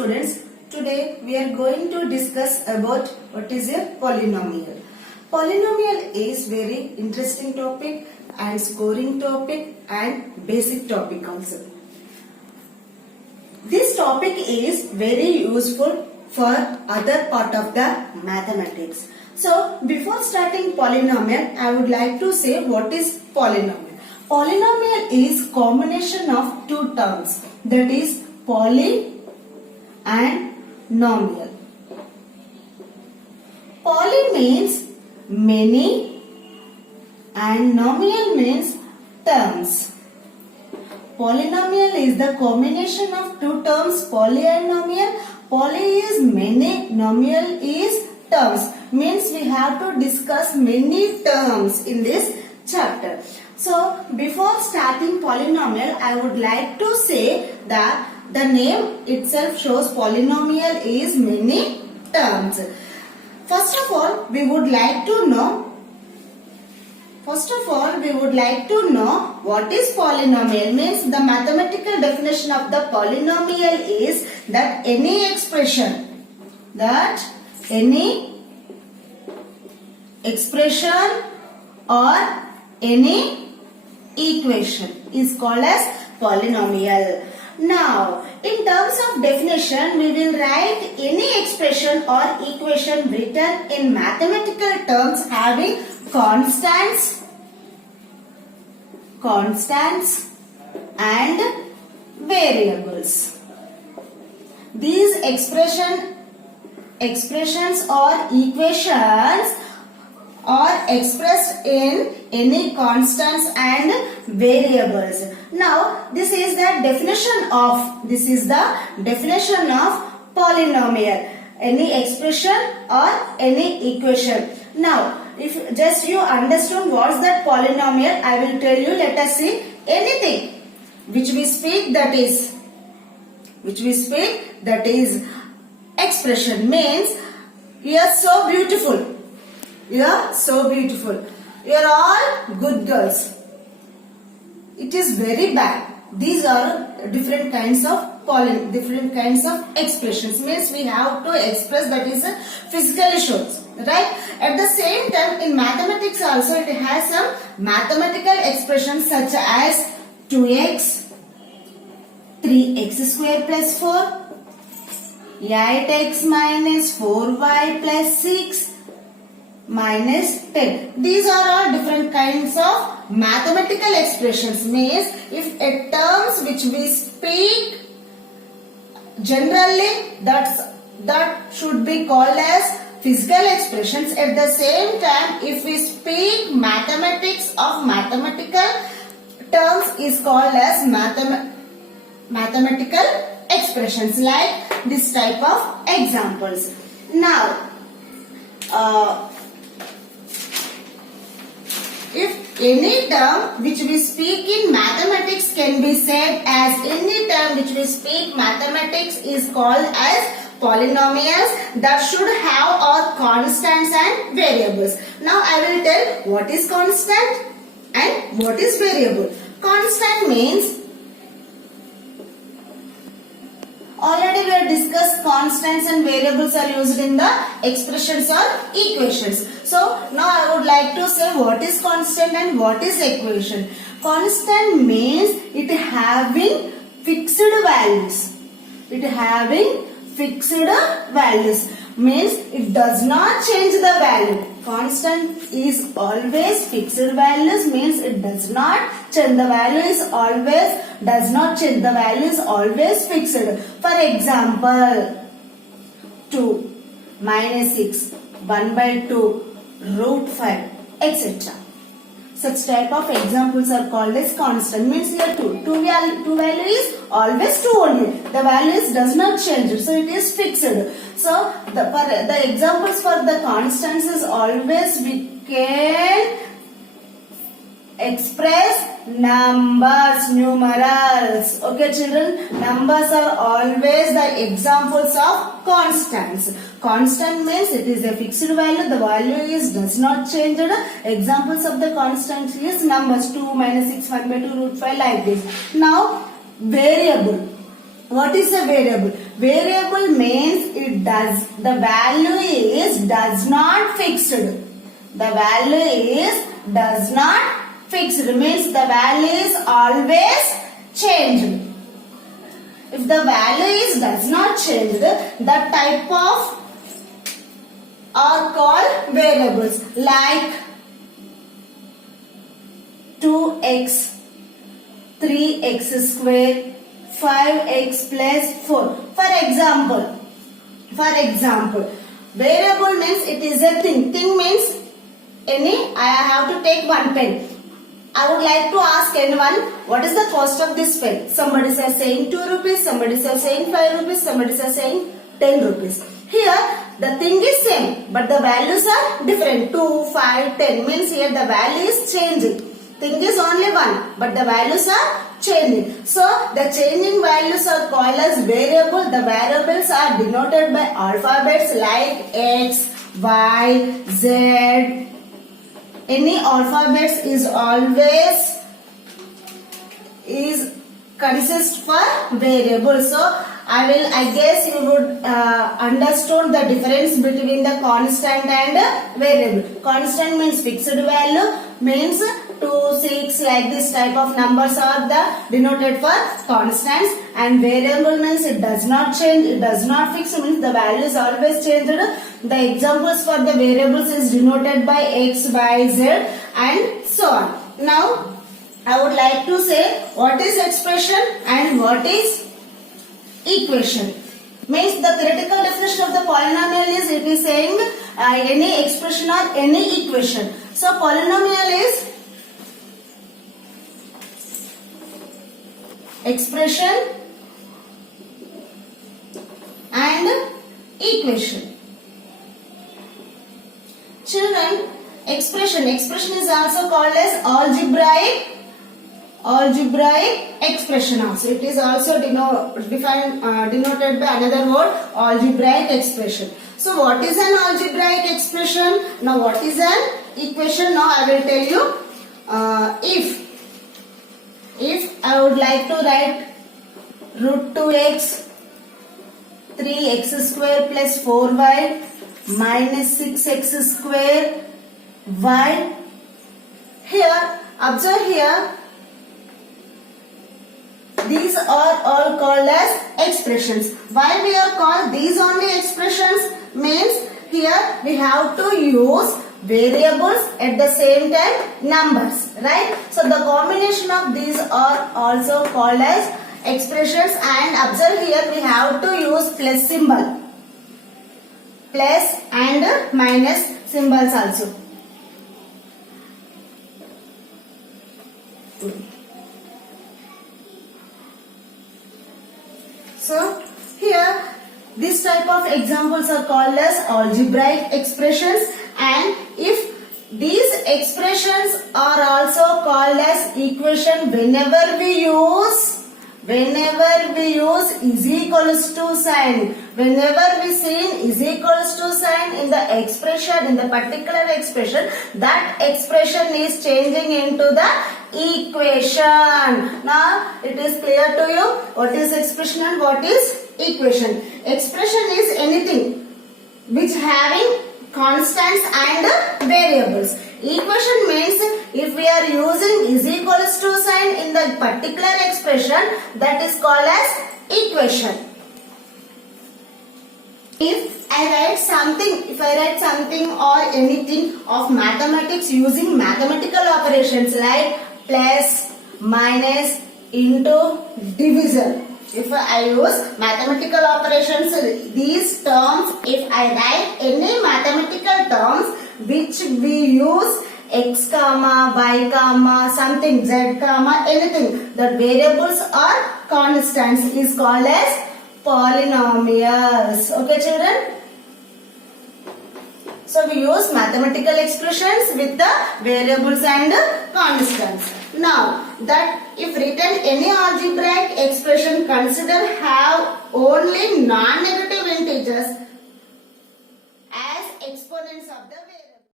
students, today we are going to discuss about what is a polynomial. Polynomial is very interesting topic and scoring topic and basic topic also. This topic is very useful for other part of the mathematics. So before starting polynomial, I would like to say what is polynomial. Polynomial is combination of two terms, that is poly and nomial. Poly means many and nomial means terms. Polynomial is the combination of two terms, poly and nomial. Poly is many, nomial is terms. Means we have to discuss many terms in this chapter. So before starting polynomial, I would like to say that the name itself shows polynomial is many terms. First of all, we would like to know what is polynomial. Means the mathematical definition of the polynomial is that any expression or any equation is called as polynomial. Now, in terms of definition, we will write any expression or equation written in mathematical terms having constants and variables. These expressions or equations are expressed in any constants and variables. Now, this is the definition of polynomial. Any expression or any equation. Now, if just you understand what's that polynomial, I will tell you. Let us see. Anything which we speak, that is expression. Means you are so beautiful. You are so beautiful. You are all good girls. It is very bad. These are different kinds of expressions. Means we have to express, that is physically shows, right? At the same time, in mathematics also it has some mathematical expressions such as 2x, 3x square plus 4, 8x minus 4y plus 6 minus 10. These are all different kinds of mathematical expressions. Means if a terms which we speak generally, that should be called as physical expressions. At the same time, if we speak mathematics of mathematical terms, is called as mathematical expressions, like this type of examples. Now, if any term which we speak in mathematics can be said as any term which we speak mathematics is called as polynomials, that should have our constants and variables. Now I will tell what is constant and what is variable. Constant means, already we have discussed constants and variables are used in the expressions or equations. So now I would like to say what is constant and what is equation. Constant means it having fixed values. Means it does not change the value. Constant is always fixed values, means it does not change. The value is always fixed. For example, 2 minus 6, 1 by 2, root 5, etc. Such type of examples are called as constant. Means here 2 value is always 2 only. The value does not change, so it is fixed. So the examples for the constants is always we can express numerals. Okay children, numbers are always the examples of constants. Constant means it is a fixed value, the value does not change. Examples of the constant is numbers 2 minus 6, 1 by 2, root 5, like this. Now variable. What is a variable? Variable means the value is does not fixed. The value is does not fixed means the value is always changed. If the value is does not change, the type of are called variables like 2x, 3x square, 5x plus 4. For example, variable means it is a thing. Thing means I have to take one pen. I would like to ask anyone, what is the cost of this pen? Somebody is saying 2 rupees, somebody is saying 5 rupees, somebody is saying 10 rupees. Here the thing is same, but the values are different. 2, 5, 10 means here the value is changing. Thing is only one, but the values are changing. So the changing values are called as variable. The variables are denoted by alphabets like X, Y, Z. Any alphabets is always consist for variable. So I guess you would understood the difference between the constant and variable. Constant means fixed value, means 2, 6 like this type of numbers are the denoted for constants, and variable means it does not change, it does not fix, means the value is always changed. The examples for the variables is denoted by X, Y, Z and so on. Now I would like to say what is expression and what is equation. Means the theoretical definition of the polynomial is it is saying any expression or any equation. So polynomial is expression and equation. Children, expression is also called as algebraic expression also. It is also denoted by another word, algebraic expression. So what is an algebraic expression? Now what is an equation? Now I will tell you. If I would like to write root 2x 3x square plus 4y minus 6x square y. Here, observe here, these are all called as expressions. Why we are called these only expressions? Means here we have to use variables at the same time numbers, right? So the combination of these are also called as expressions, and observe here we have to use plus symbol, plus and minus symbols also. So here this type of examples are called as algebraic expressions, and if these expressions are also called as equation whenever we use is equals to sign. Whenever we see is equals to sign in the expression, in the particular expression, that expression is changing into the equation. Now it is clear to you what is expression and what is equation. Expression is anything which having constants and variables. Equation means if we are using is equals to sign in the particular expression, that is called as equation. If I write something or anything of mathematics using mathematical operations like plus, minus, into, division. If I use mathematical operations, these terms, if I write any mathematical terms which we use x comma, y comma, something, z comma, anything, the variables or constants is called as polynomials. Okay children? So we use mathematical expressions with the variables and constants. Now that if written any algebraic expression, consider have only non-negative integers